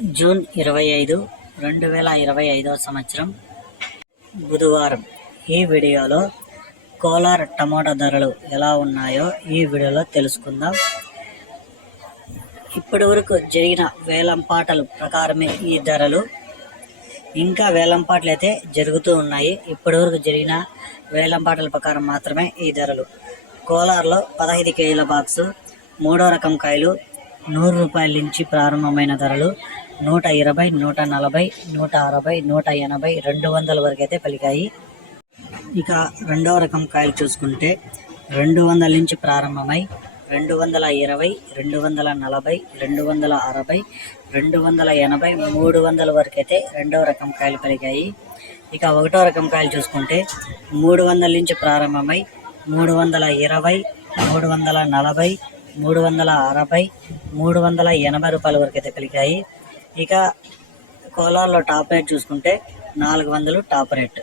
June ఇరవై ఐదు రెండు వేల ఇరవై ఐదవ సంవత్సరం బుధవారం. ఈ వీడియోలో కోలార్ టమోటా ధరలు ఎలా ఉన్నాయో ఈ వీడియోలో తెలుసుకుందాం. ఇప్పటి వరకు జరిగిన వేలంపాటల ప్రకారమే ఈ ధరలు. ఇంకా వేలంపాటలు అయితే జరుగుతూ ఉన్నాయి. ఇప్పటి వరకు జరిగిన వేలంపాటల ప్రకారం మాత్రమే ఈ ధరలు. కోలార్లో పదహైదు కేజీల బాక్సు మూడో రకం కాయలు నూరు రూపాయల నుంచి ప్రారంభమైన ధరలు నూట ఇరవై నూట నలభై నూట అరవై నూట ఎనభై రెండు వందల వరకు అయితే పలికాయి. ఇక రెండవ రకం కాయలు చూసుకుంటే రెండు వందల నుంచి ప్రారంభమై రెండు వందల ఇరవై రెండు వందల నలభై రెండు వందల అరవై రెండు వందల ఎనభై మూడు వందల వరకు అయితే రెండవ రకం కాయలు పలికాయి. ఇక ఒకటో రకం కాయలు చూసుకుంటే మూడు వందల నుంచి ప్రారంభమై మూడు వందల ఇరవై మూడు వందల నలభై మూడు వందల అరవై మూడు వందల ఎనభై రూపాయల వరకు అయితే పలికాయి. ఇక కోలార్లో టాప్ రేట్ చూసుకుంటే నాలుగు వందలు టాప్ రేట్.